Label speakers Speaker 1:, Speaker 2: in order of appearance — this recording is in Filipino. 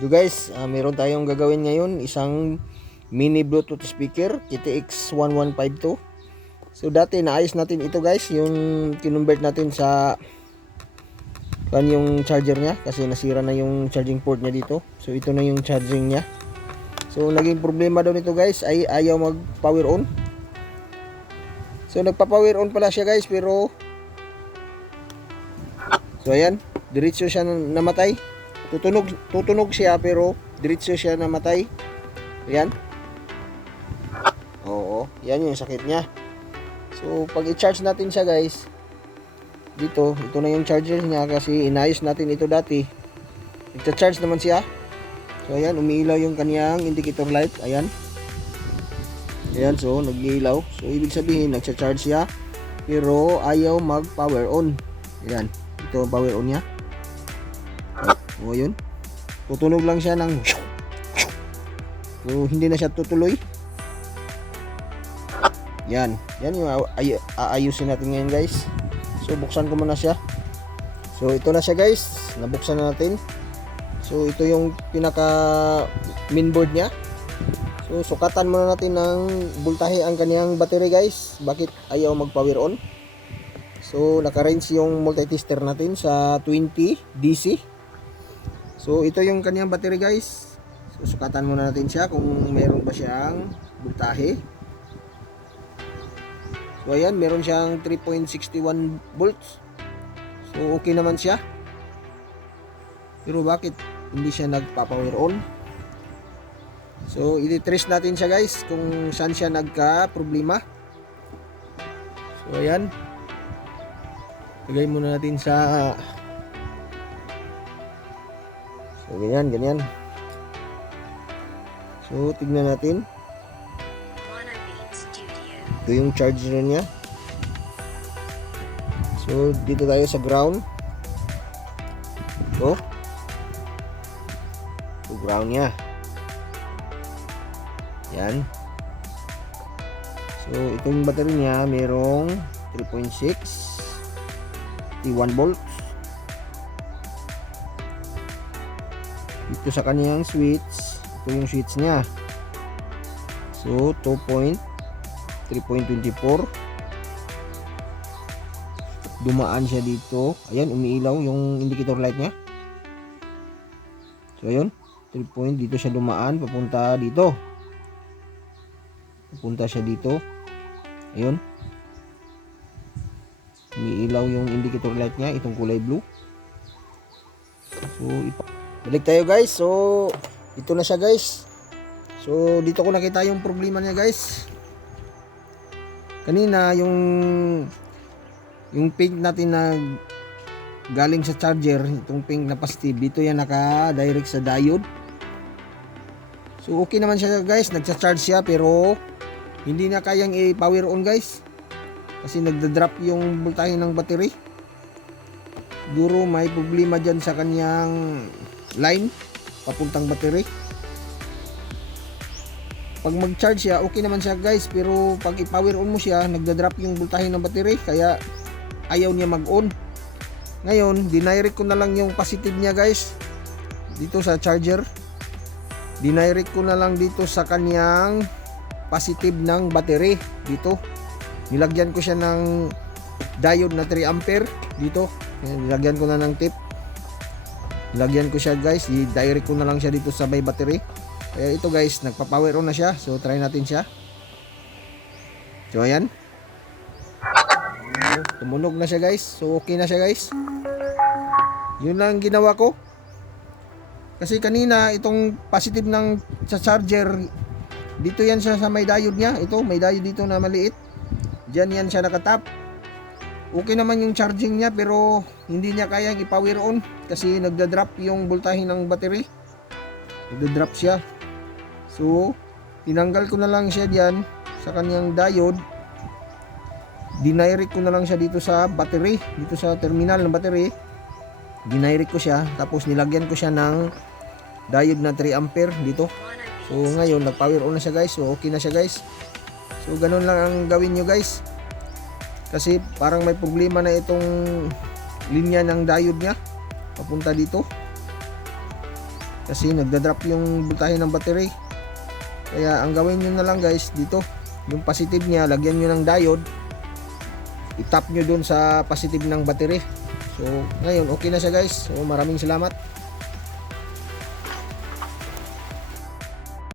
Speaker 1: So guys, ah, meron tayong gagawin ngayon, isang mini Bluetooth speaker, KTX 1152. So dati naayos natin ito guys, yung kinonvert natin sa kan yung charger niya kasi nasira na yung charging port niya dito. So ito na yung charging niya. So naging problema daw nito guys ay ayaw mag power on. So nagpa-power on pala siya guys pero So ayan, diretso siya na- namatay. Tutunog tutunog siya pero diretso siya namatay. Ayan. Oo, yan yung sakit niya. So pag i-charge natin siya guys, dito, ito na yung charger niya kasi inayos natin ito dati. Nagcha-charge naman siya. So ayan, umiilaw yung kanyang indicator light. Ayan. Ayan, so nag-iilaw. So ibig sabihin, nagcha-charge siya pero ayaw mag-power on. Ayan, ito ang power on niya. O yun. Tutunog lang siya ng So hindi na siya tutuloy. Yan. Yan yung ay- aayusin natin ngayon guys. So buksan ko muna siya. So ito na siya guys. Nabuksan na natin. So ito yung pinaka main board niya. So sukatan muna natin ng voltahe ang kaniyang battery guys. Bakit ayaw mag power on? So naka-range yung multitester natin sa 20 DC. So ito yung kaniyang battery guys. So sukatan muna natin siya kung meron ba siyang voltahe. So ayan, meron siyang 3.61 volts. So okay naman siya. Pero bakit hindi siya nagpa-power on? So i-trace natin siya guys kung saan siya nagka-problema. So ayan. Lagay muna natin sa So ganyan, ganyan. So tignan natin. Ito yung charger niya. So, dito tayo sa ground. Ito. Ito ground niya. Yan. So, itong battery niya merong 3.6 T1 volts. Dito sa kaniyang switch, ito yung switch niya. So, 2. 3.24 dumaan siya dito. Ayan umiilaw yung indicator light niya. So ayun. 3 point dito siya dumaan. Papunta dito. Papunta siya dito. Ayun. Umiilaw yung indicator light niya. Itong kulay blue. So ipa- balik tayo guys. So ito na siya guys. So dito ko nakita yung problema niya guys. Kanina yung yung pink natin na galing sa charger itong pink na positive dito yan naka direct sa diode. So okay naman siya guys. Nagsa-charge siya pero hindi na kayang i-power on guys. Kasi nagda-drop yung voltahe ng battery siguro may problema dyan sa kanyang line papuntang battery pag mag-charge siya, okay naman siya guys. Pero pag i-power on mo siya, nagda-drop yung voltahe ng battery. Kaya ayaw niya mag-on. Ngayon, dinirect ko na lang yung positive niya guys. Dito sa charger. Dinirect ko na lang dito sa kanyang positive ng battery. Dito. Nilagyan ko siya ng diode na 3 ampere. Dito. Ayan, Nilagyan ko na ng tip. Nilagyan ko siya guys. I-direct ko na lang siya dito sa may battery. Kaya ito guys, nagpa-power on na siya. So try natin siya. So ayan. Tumunog na siya guys. So okay na siya guys. Yun lang ginawa ko. Kasi kanina itong positive ng sa charger dito yan siya sa may diode niya. Ito, may diode dito na maliit. Diyan yan siya nakatap. Okay naman yung charging niya pero hindi niya kayang i-power on kasi nagda-drop yung voltahe ng battery. Nagda-drop siya. So, tinanggal ko na lang siya diyan sa kanyang diode. Dinirect ko na lang siya dito sa battery, dito sa terminal ng battery. Dinirect ko siya, tapos nilagyan ko siya ng diode na 3 ampere dito. So, ngayon, nag-power on na siya guys. So, okay na siya guys. So, ganun lang ang gawin nyo guys. Kasi parang may problema na itong linya ng diode niya papunta dito. kasi nagda-drop yung voltahe ng battery. Kaya ang gawin nyo na lang guys dito. Yung positive niya lagyan nyo ng diode. Itap nyo dun sa positive ng battery. So ngayon okay na siya guys. So maraming salamat